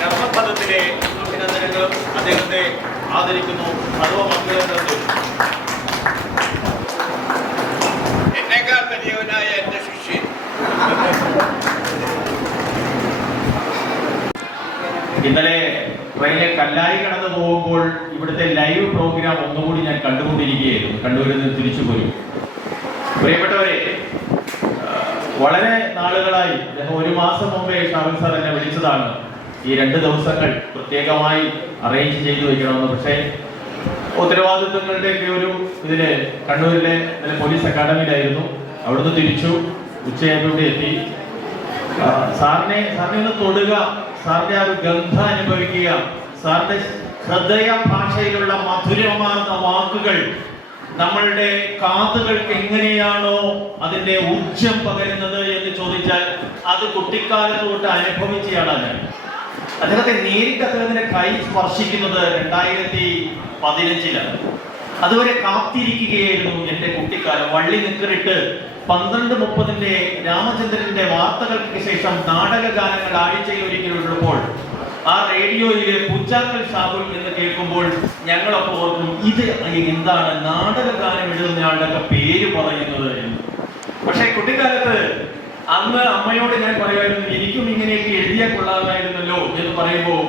കർമ്മപദത്തിലെ അഭിനന്ദനങ്ങളും അദ്ദേഹത്തെ ആദരിക്കുന്നു. സർവമംഗളം തന്നു എന്നേക്കാൾ വലിയവനായ എന്റെ ശിഷ്യൻ. ഇന്നലെ ട്രെയിനിൽ കല്ലായി കടന്നു പോകുമ്പോൾ ഇവിടുത്തെ ലൈവ് പ്രോഗ്രാം ഒന്നുകൂടി ഞാൻ കണ്ടുകൊണ്ടിരിക്കുകയായിരുന്നു. കണ്ണൂരിൽ തിരിച്ചു പോരും പ്രിയപ്പെട്ടവരെ വളരെ നാളുകളായി ഒരു മാസം മുമ്പേ ഷാറുഖ് സാർ എന്നെ വിളിച്ചതാണ്. ഈ രണ്ട് ദിവസങ്ങൾ പ്രത്യേകമായി അറേഞ്ച് ചെയ്തു വെക്കണമെന്ന്. പക്ഷേ ഉത്തരവാദിത്വങ്ങളുടെയൊക്കെ ഒരു ഇതിൽ കണ്ണൂരിലെ പോലീസ് അക്കാഡമിയിലായിരുന്നു അവിടുന്ന് തിരിച്ചു ഉച്ചയായപ്പോൾ എത്തി. സാറിനെ സാറിനെ ഒന്ന് തൊടുക. സാറിന്റെ ആ ഒരു ഗന്ധ അനുഭവിക്കുക. സാറിന്റെ ഹൃദയ ഭാഷയിലുള്ള മധുരമാർന്ന വാക്കുകൾ നമ്മളുടെ കാതുകൾക്ക് എങ്ങനെയാണോ അതിന്റെ ഊർജം പകരുന്നത് എന്ന് ചോദിച്ചാൽ അത് കുട്ടിക്കാലത്ത് തൊട്ട് അനുഭവിച്ചയാളാണ് അദ്ദേഹത്തെ നേരിട്ട് അദ്ദേഹത്തിന്റെ കൈ സ്പർശിക്കുന്നത് രണ്ടായിരത്തി പതിനഞ്ചിലാണ് അതുവരെ കാത്തിരിക്കുകയായിരുന്നു എന്റെ കുട്ടിക്കാലം. വള്ളി നിക്കറിട്ട് പന്ത്രണ്ട് മുപ്പതിന്റെ രാമചന്ദ്രന്റെ വാർത്തകൾക്ക് ശേഷം നാടക ഗാനങ്ങൾ ആഴ്ചയിൽ ഒരിക്കലുള്ളപ്പോൾ ആ റേഡിയോയിലെ പൂച്ചാക്കൽ ഷാബുൽ എന്ന് കേൾക്കുമ്പോൾ ഞങ്ങളൊക്കെ ഓർക്കും ഇത് എന്താണ്? നാടക ഗാനം എഴുതുന്നയാളുടെ പേര് പറയുന്നത്. എന്ന് പക്ഷേ കുട്ടിക്കാലത്ത് അന്ന് അമ്മയോട് ഞാൻ പറയുമായിരുന്നു എനിക്കും ഇങ്ങനെയൊക്കെ എഴുതിയാൽ കൊള്ളാമായിരുന്നല്ലോ എന്ന് പറയുമ്പോൾ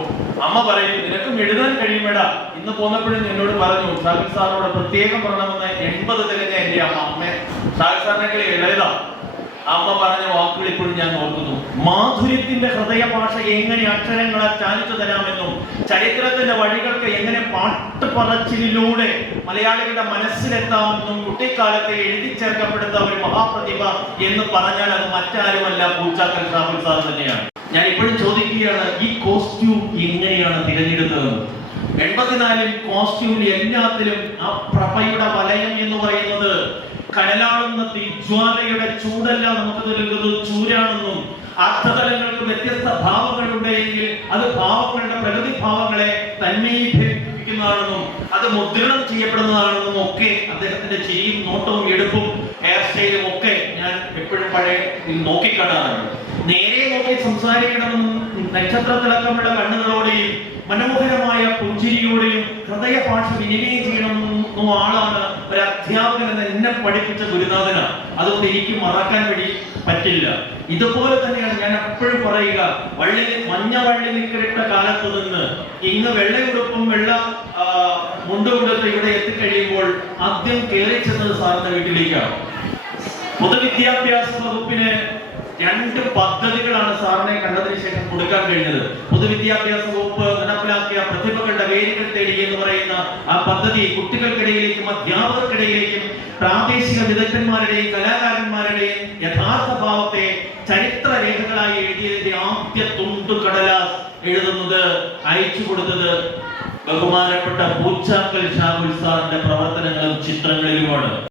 അമ്മ പറയും നിനക്കും എഴുതാൻ കഴിയുമേടാ ഇന്ന് പോന്നപ്പോഴും എന്നോട് പറഞ്ഞു ഷാഹിദ് സാറിനോട് പ്രത്യേകം പറയണമെന്ന് എൺപത് തികഞ്ഞ എന്റെ അമ്മ അമ്മ. ഷാഹിദ് സാറിനെ ഇളയതാ അമ്മ പറഞ്ഞ വാക്കുകൾ ഇപ്പോഴും ഞാൻ നോക്കുന്നു മാധുര്യത്തിന്റെ ഹൃദയ ഭാഷ എങ്ങനെ അക്ഷരങ്ങളെ ചാലിച്ചു തരാമെന്നും ചരിത്രത്തിന്റെ വഴികൾക്ക് എങ്ങനെ പാട്ട് പറച്ചിലിലൂടെ മലയാളികളുടെ മനസ്സിലെത്താമെന്നും കുട്ടിക്കാലത്തെ എഴുതി ചേർക്കപ്പെടുന്ന ഒരു മഹാപ്രതിഭ എന്ന് പറഞ്ഞാൽ അത് മറ്റാരുമല്ല പൂച്ചാക്കൽ ഷാഹുൽ സാർ തന്നെയാണ്. ഞാൻ ഇപ്പോഴും ചോദിക്കുകയാണ് ഈ കോസ്റ്റ്യൂം എങ്ങനെയാണ് തിരഞ്ഞെടുത്തത് എൺപത്തിനാലിൽ കോസ്റ്റ്യൂമിൽ എല്ലാത്തിലും ആ പ്രഭയുടെ വലയം എന്ന് പറയുന്നത് തീജ്വാലയുടെ ചൂടല്ല നമുക്ക് നൽകുന്നത്. ചൂരാണെന്നും അർത്ഥതലങ്ങൾക്ക് വ്യത്യസ്ത ഭാവങ്ങളുണ്ടെങ്കിൽ അത് ഭാവങ്ങളുടെ പ്രകൃതി ഭാവങ്ങളെ തന്മയീഭവിക്കുന്നതാണെന്നും അത് മുദ്രണം ചെയ്യപ്പെടുന്നതാണെന്നും ഒക്കെ അദ്ദേഹത്തിന്റെ ചിരിയും നോട്ടവും എടുപ്പും ഹെയർ സ്റ്റൈലും ഒക്കെ ഞാൻ എപ്പോഴും പഴയ നോക്കിക്കാണാറുണ്ട്. നേരെ നോക്കി സംസാരിക്കണമെന്നും നക്ഷത്രത്തിളക്കമുള്ള കണ്ണുകളോടെയും മനോഹരമായ പുഞ്ചിരിയോടെയും ഹൃദയ ഭാഷ വിനിമയം ചെയ്യണമെന്നും ആളാണ് ഒരു അധ്യാപകൻ എന്നെ പഠിപ്പിച്ച ഗുരുനാഥനാണ്. അതുകൊണ്ട് എനിക്ക് മറക്കാൻ വേണ്ടി പറ്റില്ല. ഇതുപോലെ തന്നെയാണ് ഞാൻ എപ്പോഴും പറയുക വള്ളി മഞ്ഞ വള്ളി നിൽക്കേണ്ട കാലത്ത് നിന്ന് ഇന്ന് വെള്ളയുടുപ്പും വെള്ള മുണ്ടുകൊണ്ടത്ത് ഇവിടെ എത്തിക്കഴിയുമ്പോൾ ആദ്യം കയറി ചെന്നത് സാറിന്റെ വീട്ടിലേക്കാണ്. പൊതുവിദ്യാഭ്യാസ വകുപ്പിന് രണ്ട് പദ്ധതികളാണ് സാറിനെ കണ്ടതിന് ശേഷം കൊടുക്കാൻ കഴിഞ്ഞത്. പൊതുവിദ്യാഭ്യാസ വകുപ്പ് നടപ്പിലാക്കിയ പ്രതിഭകളുടെ വേരുകൾ പറയുന്ന ആ പദ്ധതി കുട്ടികൾക്കിടയിലേക്കും അധ്യാപകർക്കിടയിലേക്കും പ്രാദേശിക വിദഗ്ധന്മാരുടെയും കലാകാരന്മാരുടെയും യഥാർത്ഥ ഭാവത്തെ ചരിത്ര രേഖകളായി എഴുതിയതിന്റെ ആദ്യ തുണ്ടു കടലാസ് എഴുതുന്നത് അയച്ചു കൊടുത്തത് ബഹുമാനപ്പെട്ട പൂച്ചാക്കൽ ഷാഹുൽ സാറിന്റെ പ്രവർത്തനങ്ങളും ചിത്രങ്ങളിലുമാണ്.